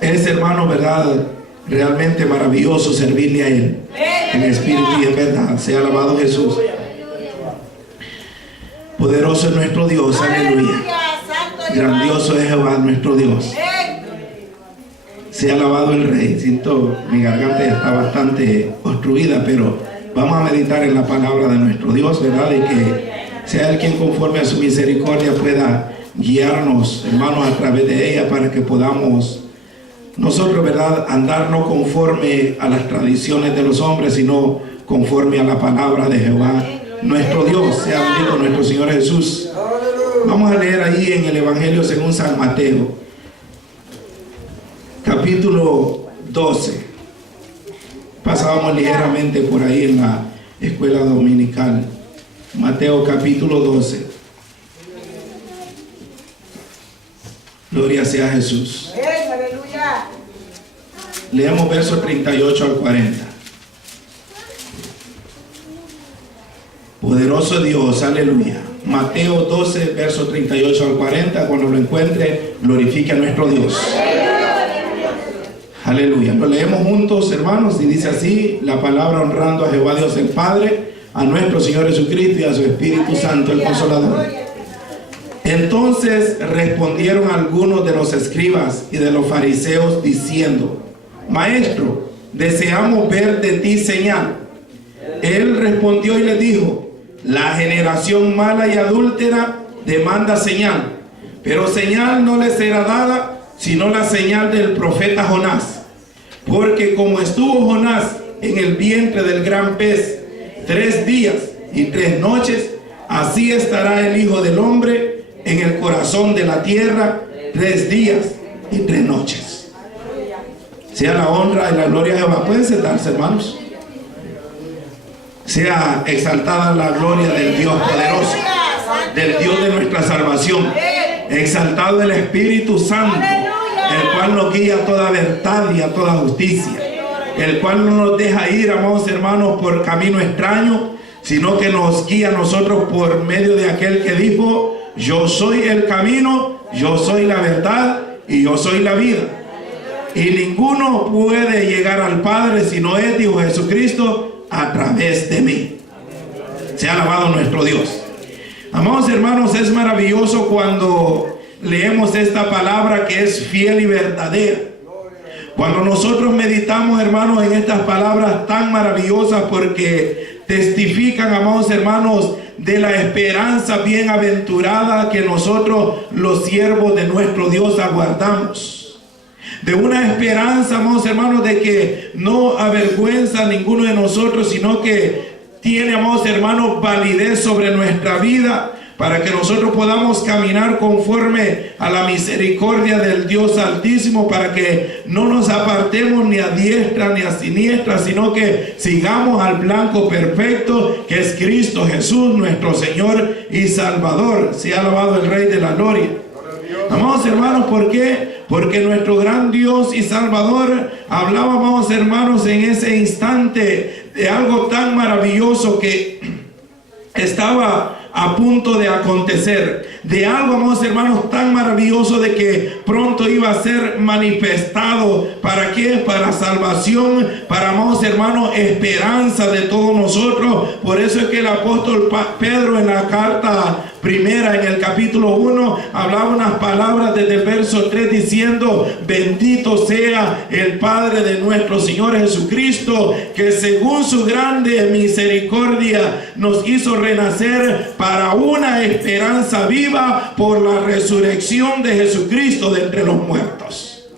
Es, hermano, verdad, realmente maravilloso servirle a Él en espíritu y en verdad. Sea alabado Jesús. Poderoso es nuestro Dios, aleluya. Grandioso es Jehová nuestro Dios. Sea alabado el Rey. Siento, mi garganta ya está bastante obstruida, pero vamos a meditar en la palabra de nuestro Dios, ¿verdad? Y que sea Él quien conforme a su misericordia pueda guiarnos, hermanos, a través de ella, para que podamos nosotros, ¿verdad?, andar no conforme a las tradiciones de los hombres, sino conforme a la palabra de Jehová nuestro Dios. Sea bendito nuestro Señor Jesús. Vamos a leer ahí en el Evangelio según San Mateo, capítulo 12. Pasábamos ligeramente por ahí en la escuela dominical. Mateo capítulo 12. Gloria sea Jesús. Leemos versos 38 al 40. Poderoso Dios, aleluya. Mateo 12, versos 38 al 40. Cuando lo encuentre, glorifique a nuestro Dios. Aleluya. Lo leemos juntos, hermanos, y dice así la palabra, honrando a Jehová Dios el Padre, a nuestro Señor Jesucristo y a su Espíritu Santo, el Consolador. Entonces respondieron algunos de los escribas y de los fariseos diciendo: Maestro, deseamos ver de ti señal. Él respondió y le dijo: la generación mala y adúltera demanda señal, pero señal no les será dada sino la señal del profeta Jonás. Porque como estuvo Jonás en el vientre del gran pez 3 días y 3 noches, así estará el Hijo del Hombre en el corazón de la tierra 3 días y 3 noches. Sea la honra y la gloria de Jehová. ¿Pueden sentarse, hermanos? Sea exaltada la gloria del Dios poderoso, del Dios de nuestra salvación. Exaltado el Espíritu Santo, el cual nos guía a toda verdad y a toda justicia, el cual no nos deja ir, amados hermanos, por camino extraño, sino que nos guía a nosotros por medio de aquel que dijo: yo soy el camino, yo soy la verdad y yo soy la vida. Y ninguno puede llegar al Padre si no es, dijo Jesucristo, a través de mí. Sea alabado nuestro Dios. Amados hermanos, es maravilloso cuando leemos esta palabra que es fiel y verdadera. Cuando nosotros meditamos, hermanos, en estas palabras tan maravillosas, porque testifican, amados hermanos, de la esperanza bienaventurada que nosotros, los siervos de nuestro Dios, aguardamos. De una esperanza, amados hermanos, de que no avergüenza a ninguno de nosotros, sino que tiene, amados hermanos, validez sobre nuestra vida, para que nosotros podamos caminar conforme a la misericordia del Dios Altísimo, para que no nos apartemos ni a diestra ni a siniestra, sino que sigamos al blanco perfecto, que es Cristo Jesús, nuestro Señor y Salvador. Sea alabado el Rey de la Gloria. Amados hermanos, ¿por qué? Porque nuestro gran Dios y Salvador hablaba, amados hermanos, en ese instante de algo tan maravilloso que estaba a punto de acontecer, de algo, amados hermanos, tan maravilloso, de que pronto iba a ser manifestado. ¿Para qué? Para salvación, para, amados hermanos, esperanza de todos nosotros. Por eso es que el apóstol Pedro, en la carta primera, en el capítulo 1, hablaba unas palabras desde el verso 3 diciendo: bendito sea el Padre de nuestro Señor Jesucristo, que según su grande misericordia nos hizo renacer para una esperanza viva por la resurrección de Jesucristo de entre los muertos.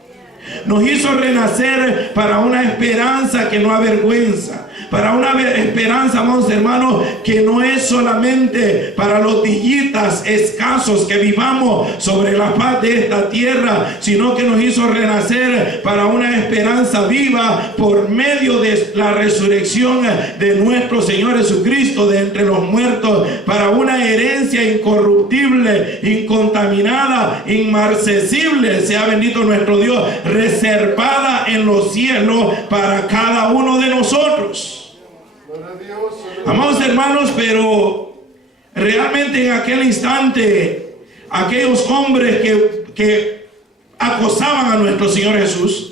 Nos hizo renacer para una esperanza que no avergüenza, para una esperanza, amados hermanos, que no es solamente para los dillitas escasos que vivamos sobre la faz de esta tierra, sino que nos hizo renacer para una esperanza viva por medio de la resurrección de nuestro Señor Jesucristo de entre los muertos, para una herencia incorruptible, incontaminada, inmarcesible, sea bendito nuestro Dios, reservada en los cielos para cada uno de nosotros. Amados hermanos, pero realmente en aquel instante, aquellos hombres que acosaban a nuestro Señor Jesús,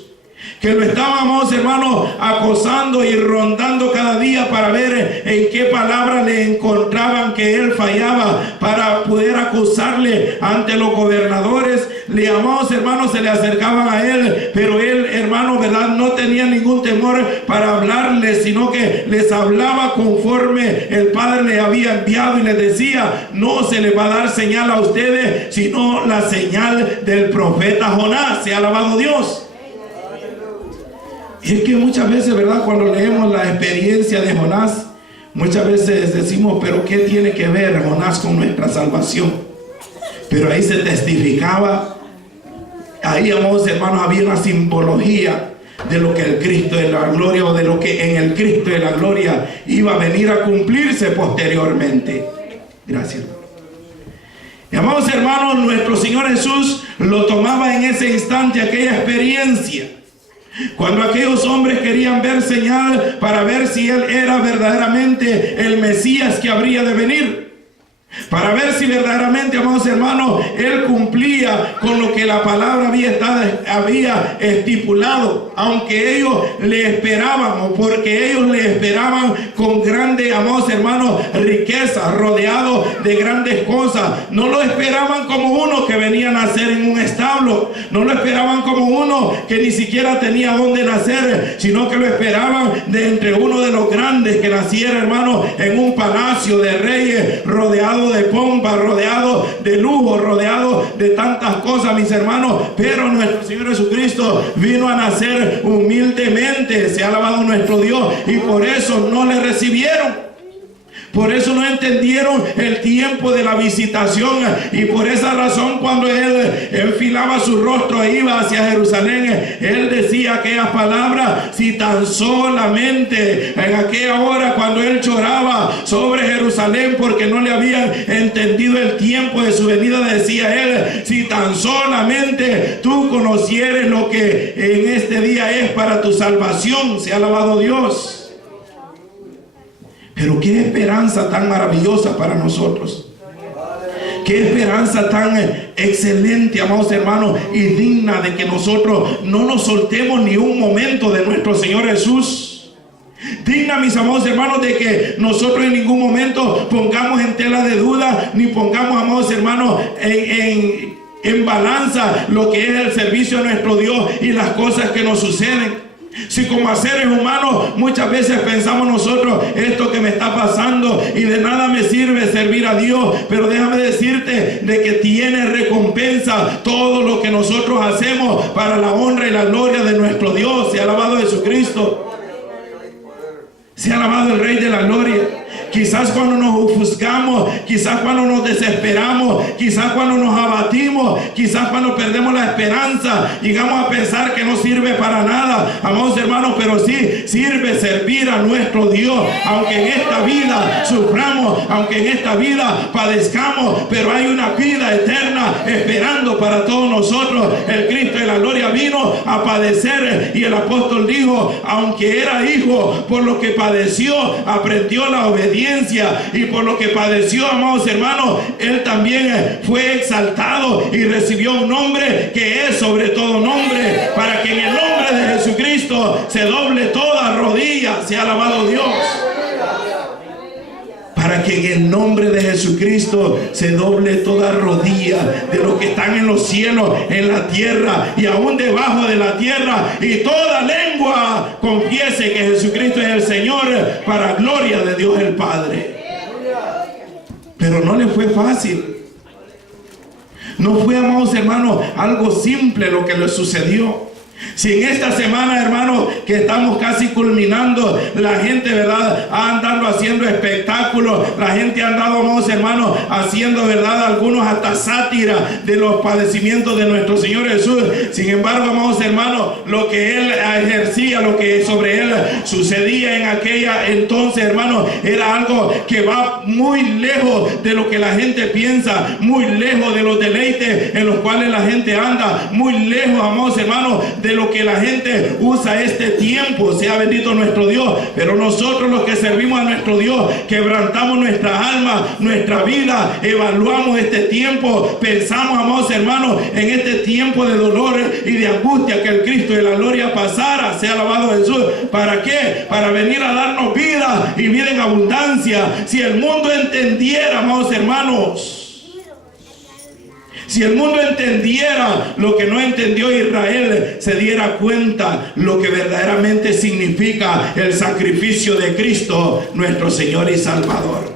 que lo estábamos, hermanos, acosando y rondando cada día para ver en qué palabra le encontraban que él fallaba para poder acusarle ante los gobernadores. Le amados hermanos, se le acercaban a él, pero él, hermano, verdad, no tenía ningún temor para hablarles, sino que les hablaba conforme el Padre le había enviado y les decía: no se les va a dar señal a ustedes, sino la señal del profeta Jonás. Sea alabado Dios. Y es que muchas veces, ¿verdad?, cuando leemos la experiencia de Jonás, muchas veces decimos: pero ¿qué tiene que ver Jonás con nuestra salvación? Pero ahí se testificaba, ahí, amados hermanos, había una simbología de lo que el Cristo de la gloria, o de lo que en el Cristo de la gloria iba a venir a cumplirse posteriormente. Gracias. Y, amados hermanos, nuestro Señor Jesús lo tomaba en ese instante, aquella experiencia. Cuando aquellos hombres querían ver señal para ver si él era verdaderamente el Mesías que habría de venir, para ver si verdaderamente, amados hermanos, él cumplía con lo que la palabra había estipulado, aunque ellos le esperaban, o porque ellos le esperaban con grande, amados hermanos, riqueza, rodeado de grandes cosas. No lo esperaban como uno que venía a nacer en un establo, no lo esperaban como uno que ni siquiera tenía dónde nacer, sino que lo esperaban de entre uno de los grandes que naciera, hermano, en un palacio de reyes, rodeado de pompa, rodeado de lujo, rodeado de tantas cosas, mis hermanos. Pero nuestro Señor Jesucristo vino a nacer humildemente, se ha alabado nuestro Dios, y por eso no le recibieron. Por eso no entendieron el tiempo de la visitación, y por esa razón, cuando él enfilaba su rostro e iba hacia Jerusalén, él decía aquellas palabras: si tan solamente en aquella hora, cuando él lloraba sobre Jerusalén porque no le habían entendido el tiempo de su venida, decía él: si tan solamente tú conocieres lo que en este día es para tu salvación. Se ha alabado Dios. Pero qué esperanza tan maravillosa para nosotros. Qué esperanza tan excelente, amados hermanos, y digna de que nosotros no nos soltemos ni un momento de nuestro Señor Jesús. Digna, mis amados hermanos, de que nosotros en ningún momento pongamos en tela de duda, ni pongamos, amados hermanos, en balanza lo que es el servicio a nuestro Dios y las cosas que nos suceden. Si como seres humanos muchas veces pensamos nosotros: esto que me está pasando y de nada me sirve servir a Dios, pero déjame decirte de que tiene recompensa todo lo que nosotros hacemos para la honra y la gloria de nuestro Dios. Se ha alabado Jesucristo, se ha alabado el Rey de la Gloria. Quizás cuando nos ofuscamos, quizás cuando nos desesperamos, quizás cuando nos abatimos, quizás cuando perdemos la esperanza, llegamos a pensar que no sirve para nada, amados hermanos, pero sí sirve servir a nuestro Dios. Aunque en esta vida suframos, aunque en esta vida padezcamos, pero hay una vida eterna esperando para todos nosotros. El Cristo de la gloria vino a padecer, y el apóstol dijo: aunque era hijo, por lo que padeció, aprendió la obediencia, y por lo que padeció, amados hermanos, él también fue exaltado y recibió un nombre que es sobre todo nombre, para que en el nombre de Jesucristo se doble toda rodilla. Se ha alabado Dios. Para que en el nombre de Jesucristo se doble toda rodilla de los que están en los cielos, en la tierra y aún debajo de la tierra, y toda lengua confiese que Jesucristo es el Señor, para gloria de Dios el Padre. Pero no le fue fácil. No fue, amados hermanos, algo simple lo que le sucedió. Si en esta semana, hermanos, que estamos casi culminando, la gente, ¿verdad?, ha andado haciendo espectáculos, la gente ha andado, amados hermanos, haciendo, ¿verdad?, algunos hasta sátira de los padecimientos de nuestro Señor Jesús. Sin embargo, amados hermanos, lo que él ejercía, lo que sobre él sucedía en aquella entonces, hermanos, era algo que va muy lejos de lo que la gente piensa, muy lejos de los deleites en los cuales la gente anda, muy lejos, amados hermanos, de de lo que la gente usa este tiempo, sea bendito nuestro Dios. Pero nosotros los que servimos a nuestro Dios, quebrantamos nuestra alma, nuestra vida, evaluamos este tiempo, pensamos, amados hermanos, en este tiempo de dolor y de angustia, que el Cristo de la gloria pasara. Sea alabado Jesús. ¿Para qué? Para venir a darnos vida y vida en abundancia. Si el mundo entendiera, amados hermanos, si el mundo entendiera lo que no entendió Israel, se diera cuenta lo que verdaderamente significa el sacrificio de Cristo, nuestro Señor y Salvador.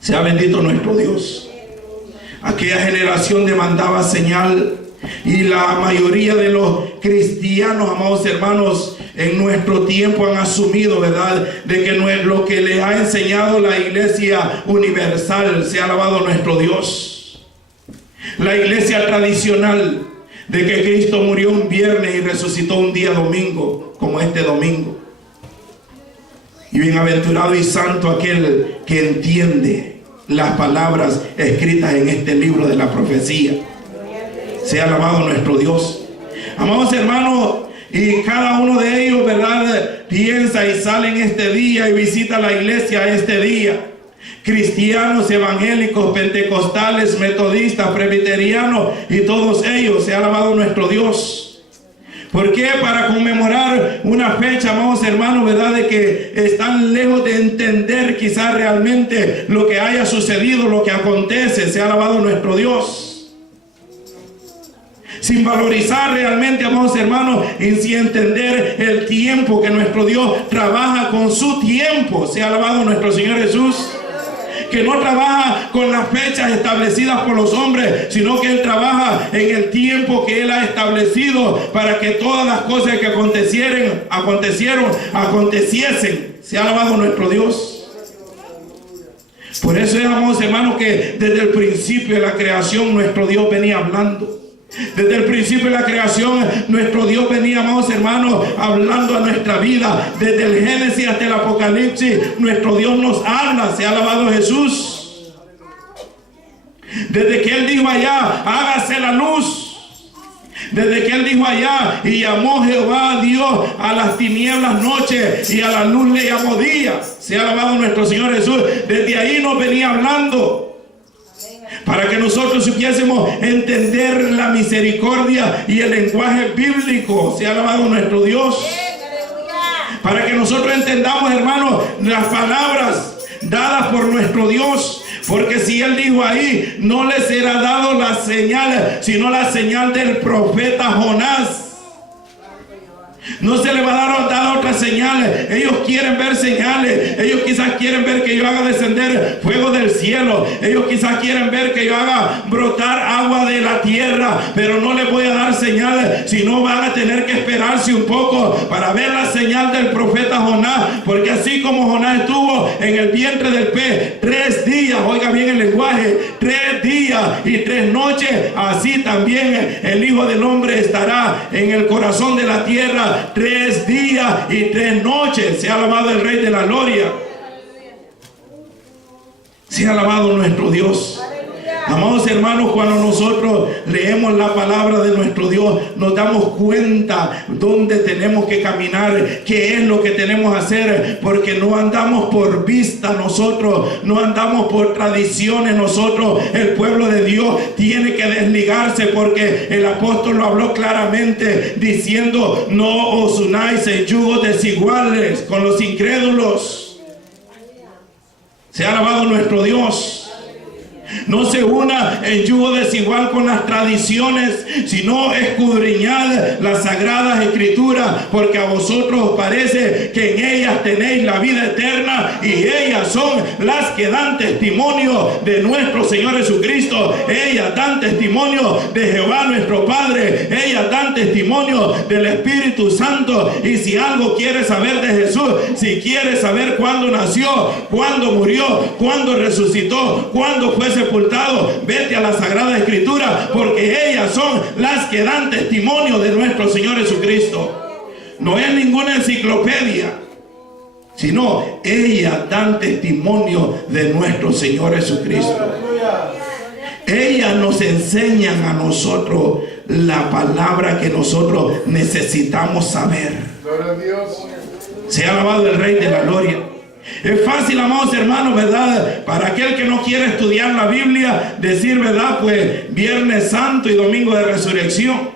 Sea bendito nuestro Dios. Aquella generación demandaba señal, y la mayoría de los cristianos, amados hermanos, en nuestro tiempo han asumido, ¿verdad?, de que lo que les ha enseñado la Iglesia universal, sea alabado nuestro Dios. La iglesia tradicional, de que Cristo murió un viernes y resucitó un día domingo, como este domingo. Y bienaventurado y santo aquel que entiende las palabras escritas en este libro de la profecía. Sea alabado nuestro Dios. Amados hermanos, y cada uno de ellos, ¿verdad?, piensa y sale en este día y visita la iglesia este día. Cristianos, evangélicos, pentecostales, metodistas, presbiterianos y todos ellos. Sea alabado nuestro Dios. ¿Por qué? Para conmemorar una fecha, amados hermanos, ¿verdad?, de que están lejos de entender quizás realmente lo que haya sucedido, lo que acontece. Sea alabado nuestro Dios. Sin valorizar realmente, amados hermanos, y sin entender el tiempo que nuestro Dios trabaja con su tiempo. Sea alabado nuestro Señor Jesús. Que no trabaja con las fechas establecidas por los hombres, sino que Él trabaja en el tiempo que Él ha establecido para que todas las cosas que aconteciesen. Sea alabado nuestro Dios. Por eso es, amados hermanos, que desde el principio de la creación nuestro Dios venía hablando. Desde el principio de la creación nuestro Dios venía, amados hermanos, hablando a nuestra vida. Desde el Génesis hasta el Apocalipsis nuestro Dios nos habla. Sea alabado Jesús. Desde que Él dijo allá, hágase la luz. Desde que Él dijo allá, y llamó Jehová a Dios a las tinieblas noche, y a la luz le llamó día. Sea alabado nuestro Señor Jesús. Desde ahí nos venía hablando, para que nosotros supiésemos entender la misericordia y el lenguaje bíblico. Sea alabado nuestro Dios. Para que nosotros entendamos, hermanos, las palabras dadas por nuestro Dios. Porque si Él dijo ahí, no les será dado la señal, sino la señal del profeta Jonás. No se le va a dar otras señales. Ellos quieren ver señales. Ellos quizás quieren ver que yo haga descender fuego del cielo. Ellos quizás quieren ver que yo haga brotar agua de la tierra. Pero no les voy a dar señales, sino van a tener que esperarse un poco para ver la señal del profeta Jonás. Porque así como Jonás estuvo en el vientre del pez 3 días, oiga bien el lenguaje, 3 días y 3 noches, así también el Hijo del Hombre estará en el corazón de la tierra 3 días y 3 noches. Sea alabado el Rey de la Gloria. Sea alabado nuestro Dios. Amados hermanos, cuando nosotros leemos la palabra de nuestro Dios, nos damos cuenta dónde tenemos que caminar, qué es lo que tenemos que hacer, porque no andamos por vista nosotros, no andamos por tradiciones nosotros. El pueblo de Dios tiene que desligarse, porque el apóstol lo habló claramente diciendo, no os unáis en yugos desiguales con los incrédulos. Sea alabado nuestro Dios. No se una en yugo desigual con las tradiciones, sino escudriñad las sagradas escrituras, porque a vosotros os parece que en ellas tenéis la vida eterna, y ellas son las que dan testimonio de nuestro Señor Jesucristo. Ellas dan testimonio de Jehová nuestro Padre. Ellas dan testimonio del Espíritu Santo. Y si algo quieres saber de Jesús, si quieres saber cuándo nació, cuándo murió, cuándo resucitó, cuándo fue sepultado, vete a la Sagrada Escritura, porque ellas son las que dan testimonio de nuestro Señor Jesucristo. No es ninguna enciclopedia, sino ellas dan testimonio de nuestro Señor Jesucristo. Ellas nos enseñan a nosotros la palabra que nosotros necesitamos saber. Gloria a Dios. Sea alabado el Rey de la Gloria. Es fácil, amados hermanos, ¿verdad? Para aquel que no quiere estudiar la Biblia, decir, ¿verdad? Pues Viernes Santo y Domingo de Resurrección.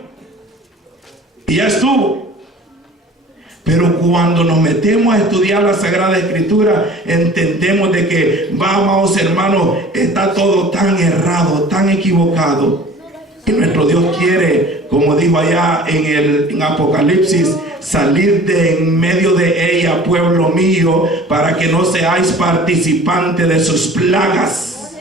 Y ya estuvo. Pero cuando nos metemos a estudiar la Sagrada Escritura, entendemos de que, amados hermanos, está todo tan errado, tan equivocado. Y nuestro Dios quiere, como dijo allá en Apocalipsis, salir de en medio de ella, pueblo mío, para que no seáis participantes de sus plagas.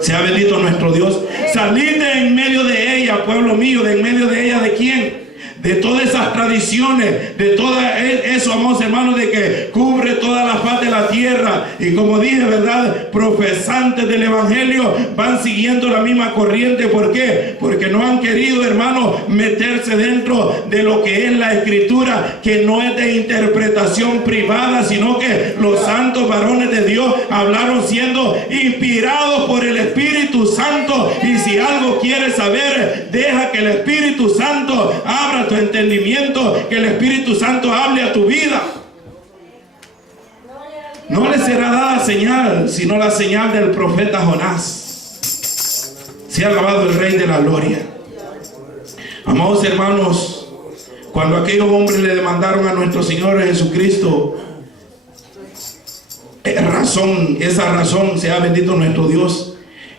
Sea bendito nuestro Dios. Salir de en medio de ella, pueblo mío, de en medio de ella, ¿de quién? De todas esas tradiciones, de todo eso, amados hermanos, de que cubre toda la faz de la tierra. Y como dije, ¿verdad? Profesantes del Evangelio van siguiendo la misma corriente. ¿Por qué? Porque no han querido, hermanos, meterse dentro de lo que es la Escritura, que no es de interpretación privada, sino que los santos varones de Dios hablaron siendo inspirados por el Espíritu Santo. Y si algo quieres saber, deja que el Espíritu Santo abra tu entendimiento, que el Espíritu Santo hable a tu vida. No le será dada señal, sino la señal del profeta Jonás. Sea alabado el Rey de la Gloria. Amados hermanos, cuando aquellos hombres le demandaron a nuestro Señor Jesucristo esa razón, sea bendito nuestro Dios,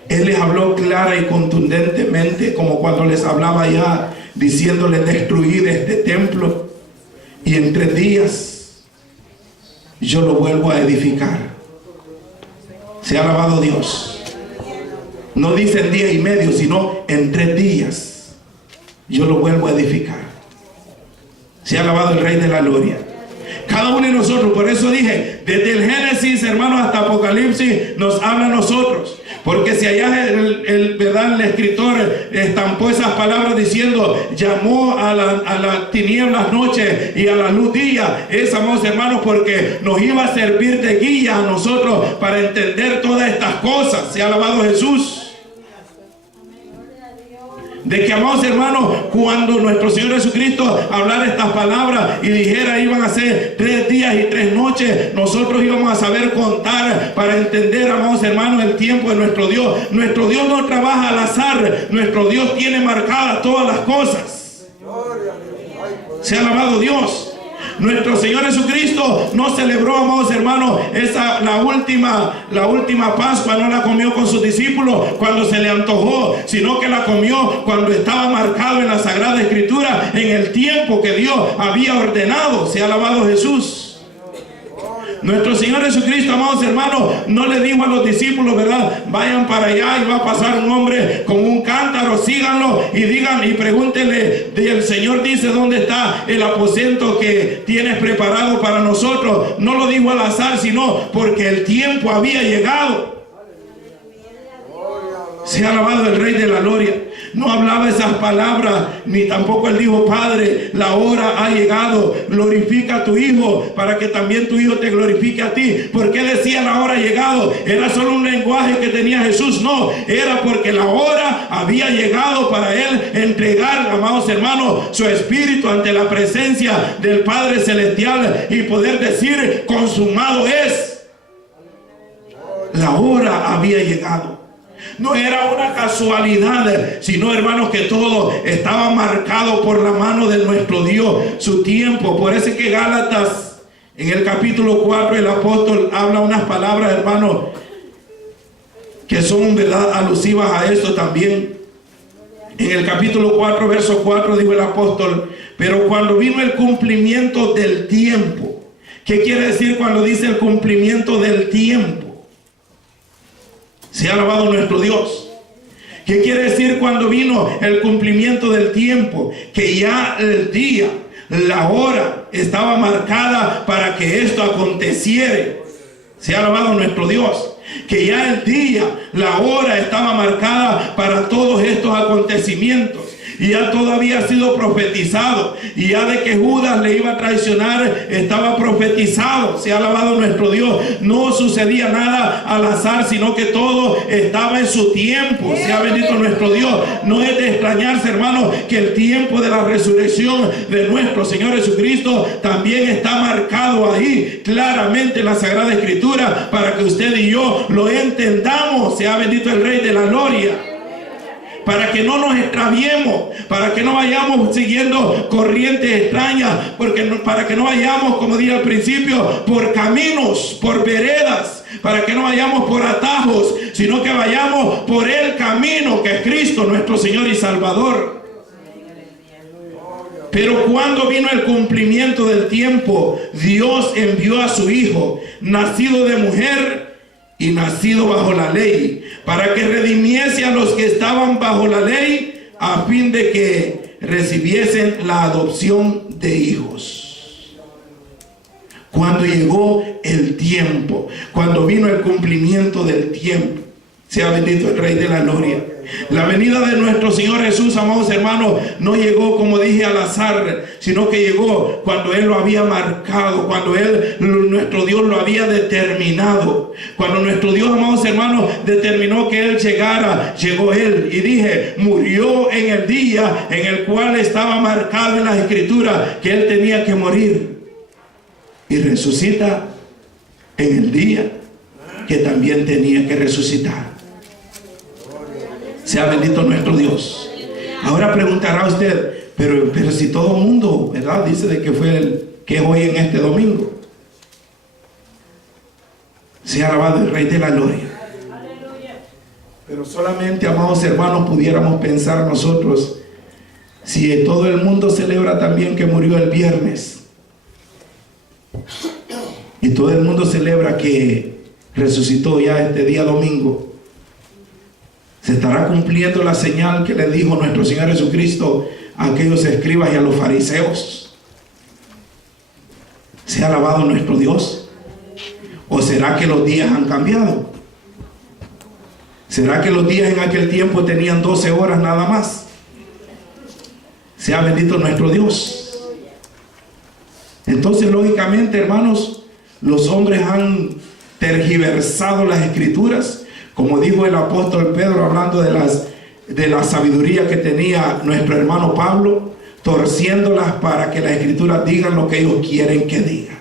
Él les habló clara y contundentemente, como cuando les hablaba ya, diciéndole: destruid este templo y en 3 días yo lo vuelvo a edificar. Sea alabado Dios. No dice en 1 día y medio, sino en 3 días yo lo vuelvo a edificar. Sea alabado el Rey de la Gloria. Cada uno de nosotros, por eso dije, desde el Génesis, hermanos, hasta Apocalipsis, nos habla a nosotros. Porque si allá ¿verdad? El escritor estampó esas palabras diciendo, llamó a las tinieblas noche y a la luz día, es, amados hermanos, porque nos iba a servir de guía a nosotros para entender todas estas cosas. Sea alabado Jesús. De que, amados hermanos, cuando nuestro Señor Jesucristo hablara estas palabras y dijera iban a ser 3 días y 3 noches, nosotros íbamos a saber contar para entender, amados hermanos, el tiempo de nuestro Dios. Nuestro Dios no trabaja al azar. Nuestro Dios tiene marcadas todas las cosas. Sea alabado Dios. Nuestro Señor Jesucristo no celebró, amados hermanos, la última Pascua, no la comió con sus discípulos cuando se le antojó, sino que la comió cuando estaba marcado en la Sagrada Escritura, en el tiempo que Dios había ordenado. Sea alabado Jesús. Nuestro Señor Jesucristo, amados hermanos, no le dijo a los discípulos, ¿verdad? Vayan para allá y va a pasar un hombre con un cántaro, síganlo y digan y pregúntenle, el Señor dice dónde está el aposento que tienes preparado para nosotros. No lo dijo al azar, sino porque el tiempo había llegado. Sea alabado el Rey de la Gloria. No hablaba esas palabras, ni tampoco él dijo: Padre, la hora ha llegado, glorifica a tu Hijo para que también tu Hijo te glorifique a ti. ¿Por qué decía la hora ha llegado? ¿Era solo un lenguaje que tenía Jesús? No, era porque la hora había llegado para él entregar, amados hermanos, su espíritu ante la presencia del Padre Celestial y poder decir: consumado es. La hora había llegado. No era una casualidad, sino, hermanos, que todo estaba marcado por la mano de nuestro Dios, su tiempo. Por eso es que Gálatas, en el capítulo 4, el apóstol habla unas palabras, hermanos, que son, verdad, alusivas a esto también. En el capítulo 4, verso 4, dijo el apóstol: pero cuando vino el cumplimiento del tiempo. ¿Qué quiere decir cuando dice el cumplimiento del tiempo? Sea alabado nuestro Dios. ¿Qué quiere decir cuando vino el cumplimiento del tiempo? Que ya el día, la hora estaba marcada para que esto aconteciera. Sea alabado nuestro Dios. Que ya el día, la hora estaba marcada para todos estos acontecimientos. y ya todo había sido profetizado, y ya de que Judas le iba a traicionar estaba profetizado. Se ha alabado nuestro Dios. No sucedía nada al azar, sino que todo estaba en su tiempo. Sea bendito nuestro Dios. No es de extrañarse, hermanos, que el tiempo de la resurrección de nuestro Señor Jesucristo también está marcado ahí claramente en la Sagrada Escritura, para que usted y yo lo entendamos. Sea bendito el Rey de la Gloria. Para que no nos extraviemos, para que no vayamos siguiendo corrientes extrañas, para que no vayamos, como dije al principio, por caminos, por veredas, para que no vayamos por atajos, sino que vayamos por el camino que es Cristo, nuestro Señor y Salvador. Pero cuando vino el cumplimiento del tiempo, Dios envió a su Hijo, nacido de mujer y nacido bajo la ley, para que redimiese a los que estaban bajo la ley, a fin de que recibiesen la adopción de hijos. Cuando llegó el tiempo, cuando vino el cumplimiento del tiempo, sea bendito el Rey de la Gloria. La venida de nuestro Señor Jesús, amados hermanos, no llegó, como dije, al azar, sino que llegó cuando Él lo había marcado, cuando nuestro Dios lo había determinado. Cuando nuestro Dios, amados hermanos, determinó que Él llegara, llegó Él. Y dije, murió en el día en el cual estaba marcado en las Escrituras que Él tenía que morir. Y resucita en el día que también tenía que resucitar. Sea bendito nuestro Dios. Ahora preguntará usted, pero si todo el mundo, ¿verdad?, dice de que fue que es hoy en este domingo. Sea alabado el Rey de la Gloria. Pero solamente, amados hermanos, pudiéramos pensar nosotros, si todo el mundo celebra también que murió el viernes, y todo el mundo celebra que resucitó ya este día domingo, se estará cumpliendo la señal que le dijo nuestro Señor Jesucristo a aquellos escribas y a los fariseos. ¿Se ha alabado nuestro Dios? ¿O será que los días han cambiado? ¿Será que los días en aquel tiempo tenían 12 horas nada más? Sea bendito nuestro Dios. Entonces, lógicamente, hermanos, los hombres han tergiversado las Escrituras, como dijo el apóstol Pedro, hablando de la sabiduría que tenía nuestro hermano Pablo, torciéndolas para que las Escrituras digan lo que ellos quieren que digan.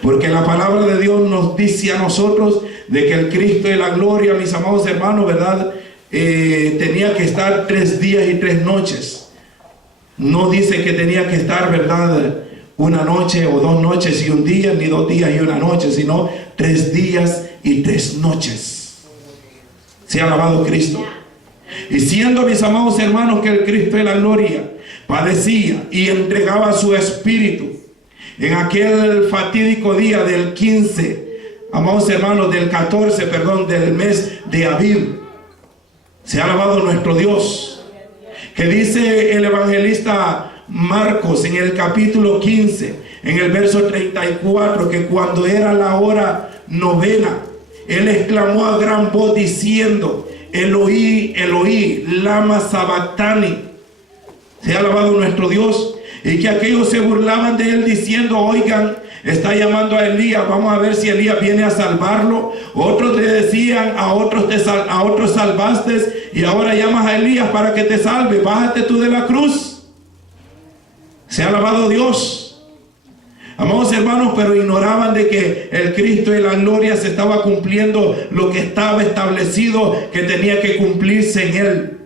Porque la palabra de Dios nos dice a nosotros de que el Cristo de la gloria, mis amados hermanos, ¿verdad?, tenía que estar 3 días y 3 noches. No dice que tenía que estar, ¿verdad?, 1 noche o 2 noches y 1 día, ni 2 días y 1 noche, sino 3 días y 3 noches. Sea alabado Cristo. Y siendo, mis amados hermanos, que el Cristo de la gloria padecía y entregaba su espíritu en aquel fatídico día del 15, amados hermanos, del 14, perdón, del mes de Abib. Sea alabado nuestro Dios. Que dice el evangelista Marcos en el capítulo 15, en el verso 34, que cuando era la hora novena, Él exclamó a gran voz diciendo: Eloí, Eloí, lama sabactani. Sea alabado nuestro Dios. Y que aquellos se burlaban de Él diciendo: oigan, está llamando a Elías, vamos a ver si Elías viene a salvarlo. Otros le decían: a otros salvaste, y ahora llamas a Elías para que te salve. Bájate tú de la cruz. Sea alabado Dios. Amados hermanos, pero ignoraban de que el Cristo de la gloria se estaba cumpliendo lo que estaba establecido que tenía que cumplirse en Él.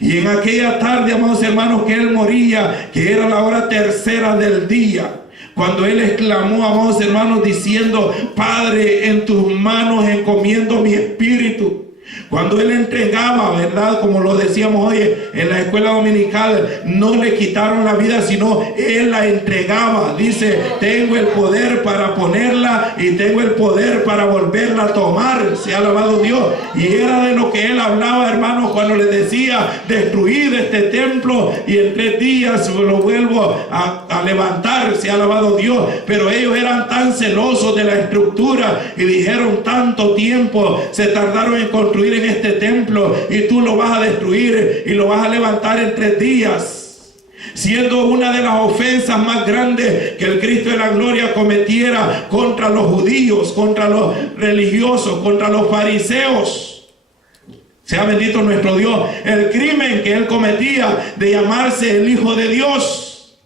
Y en aquella tarde, amados hermanos, que Él moría, que era la hora tercera del día, cuando Él exclamó, amados hermanos, diciendo: Padre, en tus manos encomiendo mi espíritu. Cuando Él entregaba, ¿verdad?, como lo decíamos hoy en la escuela dominical, no le quitaron la vida, sino Él la entregaba. Dice: tengo el poder para ponerla y tengo el poder para volverla a tomar. Se ha alabado Dios. Y era de lo que Él hablaba, hermanos, cuando le decía: destruid este templo y en 3 días lo vuelvo a levantar. Se ha alabado Dios. Pero ellos eran tan celosos de la estructura y dijeron: tanto tiempo se tardaron en construir en este templo y tú lo vas a destruir y lo vas a levantar en 3 días. Siendo una de las ofensas más grandes que el Cristo de la gloria cometiera contra los judíos, contra los religiosos, contra los fariseos. Sea bendito nuestro Dios. El crimen que él cometía de llamarse el Hijo de Dios,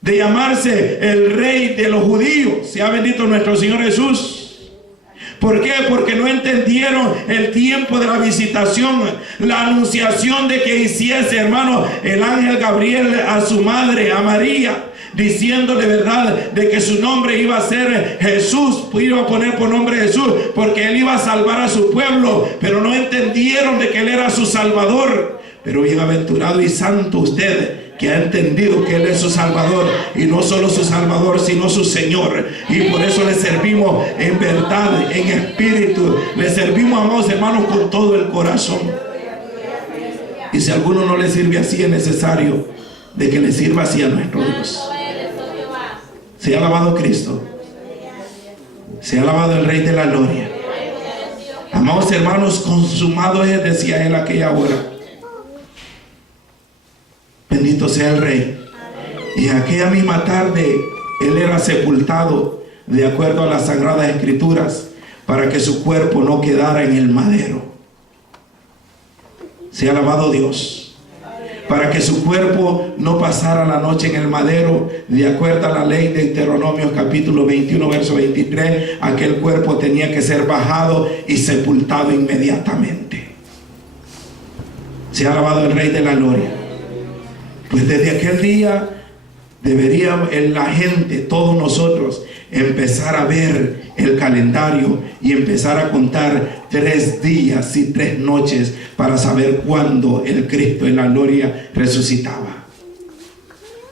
de llamarse el Rey de los judíos. Sea bendito nuestro Señor Jesús. ¿Por qué? Porque no entendieron el tiempo de la visitación, la anunciación de que hiciese, hermano, el ángel Gabriel a su madre, a María, diciéndole, verdad, de que su nombre iba a ser Jesús, iba a poner por nombre Jesús, porque él iba a salvar a su pueblo, pero no entendieron de que él era su salvador. Pero bienaventurado y santo usted, que ha entendido que él es su salvador, y no solo su salvador, sino su Señor, y por eso le servimos en verdad, en espíritu, le servimos, amados hermanos, con todo el corazón. Y si a alguno no le sirve así, es necesario de que le sirva así a nuestro Dios. Sea alabado Cristo, sea alabado el Rey de la gloria. Amados hermanos, consumado es, decía él aquella hora. Bendito sea el Rey. Y aquella misma tarde él era sepultado de acuerdo a las sagradas escrituras, para que su cuerpo no quedara en el madero. Sea alabado Dios. Para que su cuerpo no pasara la noche en el madero, de acuerdo a la ley de Deuteronomio capítulo 21 verso 23, aquel cuerpo tenía que ser bajado y sepultado inmediatamente. Sea alabado el Rey de la gloria. Pues desde aquel día debería la gente, todos nosotros, empezar a ver el calendario y empezar a contar 3 días y 3 noches para saber cuándo el Cristo en la gloria resucitaba.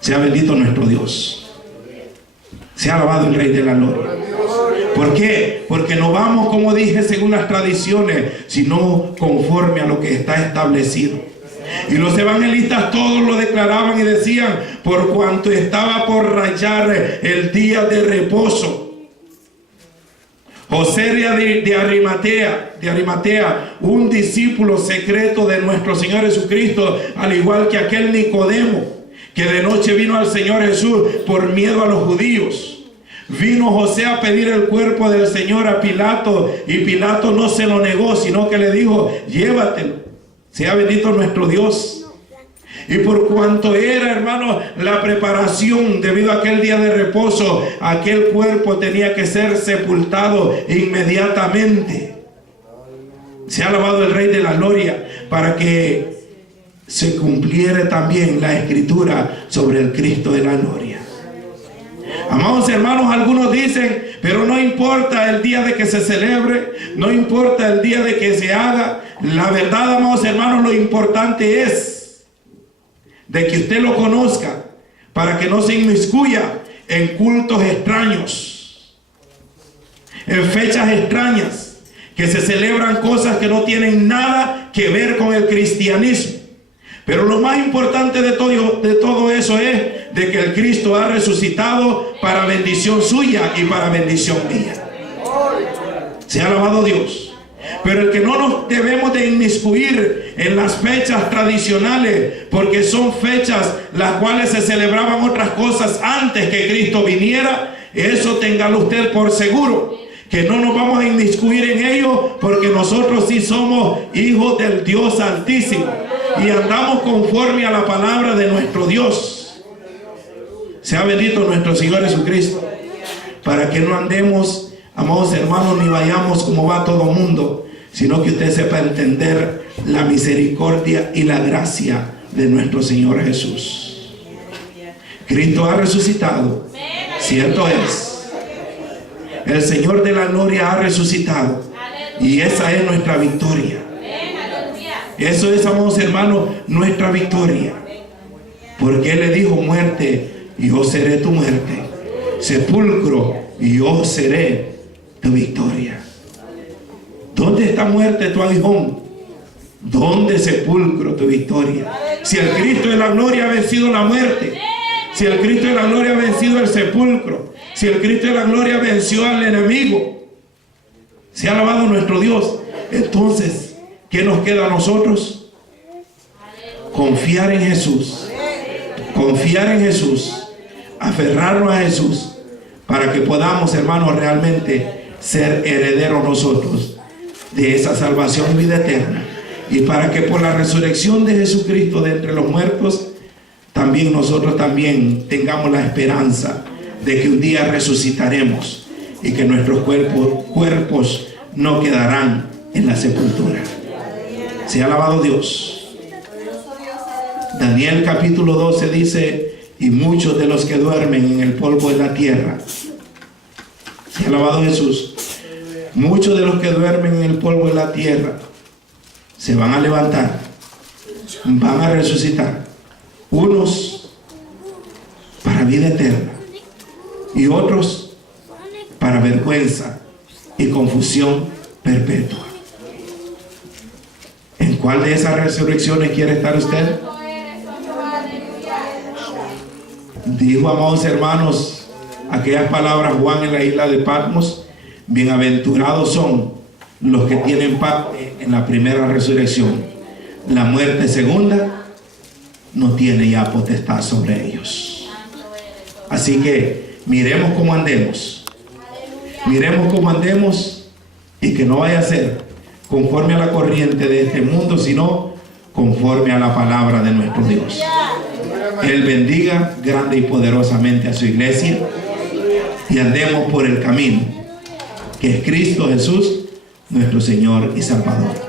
Sea bendito nuestro Dios. Sea alabado el Rey de la gloria. ¿Por qué? Porque no vamos, como dije, según las tradiciones, sino conforme a lo que está establecido. Y los evangelistas todos lo declaraban y decían, por cuanto estaba por rayar el día de reposo. José de Arimatea, un discípulo secreto de nuestro Señor Jesucristo, al igual que aquel Nicodemo, que de noche vino al Señor Jesús por miedo a los judíos. Vino José a pedir el cuerpo del Señor a Pilato, y Pilato no se lo negó, sino que le dijo, llévatelo. Sea bendito nuestro Dios. Y por cuanto era, hermano, la preparación debido a aquel día de reposo, aquel cuerpo tenía que ser sepultado inmediatamente. Sea alabado el Rey de la gloria, para que se cumpliera también la escritura sobre el Cristo de la gloria. Amados hermanos, algunos dicen, pero no importa el día de que se celebre, no importa el día de que se haga. La verdad, amados hermanos, lo importante es de que usted lo conozca, para que no se inmiscuya en cultos extraños, en fechas extrañas, que se celebran cosas que no tienen nada que ver con el cristianismo. Pero lo más importante de todo eso es de que el Cristo ha resucitado para bendición suya y para bendición mía. Sea alabado Dios. Pero el que no nos debemos de inmiscuir en las fechas tradicionales, porque son fechas las cuales se celebraban otras cosas antes que Cristo viniera, eso téngalo usted por seguro, que no nos vamos a inmiscuir en ello, porque nosotros sí somos hijos del Dios Altísimo y andamos conforme a la palabra de nuestro Dios. Sea bendito nuestro Señor Jesucristo, para que no andemos, amados hermanos, ni vayamos como va todo mundo, sino que usted sepa entender la misericordia y la gracia de nuestro Señor Jesús. Cristo ha resucitado, cierto es. El Señor de la gloria ha resucitado, y esa es nuestra victoria. Eso es, amados hermanos, nuestra victoria. Porque Él le dijo, muerte, y yo seré tu muerte. Sepulcro, y yo seré tu victoria. ¿Dónde está muerte tu aguijón? ¿Dónde sepulcro tu victoria? Si el Cristo de la gloria ha vencido la muerte, si el Cristo de la gloria ha vencido el sepulcro, si el Cristo de la gloria venció al enemigo, sea alabado nuestro Dios. Entonces, ¿qué nos queda a nosotros? Confiar en Jesús. Confiar en Jesús. Aferrarnos a Jesús para que podamos, hermanos, realmente ser herederos nosotros de esa salvación y vida eterna. Y para que por la resurrección de Jesucristo de entre los muertos, también nosotros también tengamos la esperanza de que un día resucitaremos y que nuestros cuerpos no quedarán en la sepultura. Sea alabado Dios. Daniel capítulo 12 dice: y muchos de los que duermen en el polvo de la tierra. Sea alabado Jesús. Muchos de los que duermen en el polvo de la tierra se van a levantar, van a resucitar, unos para vida eterna y otros para vergüenza y confusión perpetua. ¿En cuál de esas resurrecciones quiere estar usted? Dijo, amados hermanos, aquellas palabras Juan en la isla de Patmos: bienaventurados son los que tienen parte en la primera resurrección. La muerte segunda no tiene ya potestad sobre ellos. Así que miremos cómo andemos. Miremos cómo andemos, y que no vaya a ser conforme a la corriente de este mundo, sino conforme a la palabra de nuestro Dios. Él bendiga grande y poderosamente a su iglesia, y andemos por el camino que es Cristo Jesús, nuestro Señor y Salvador.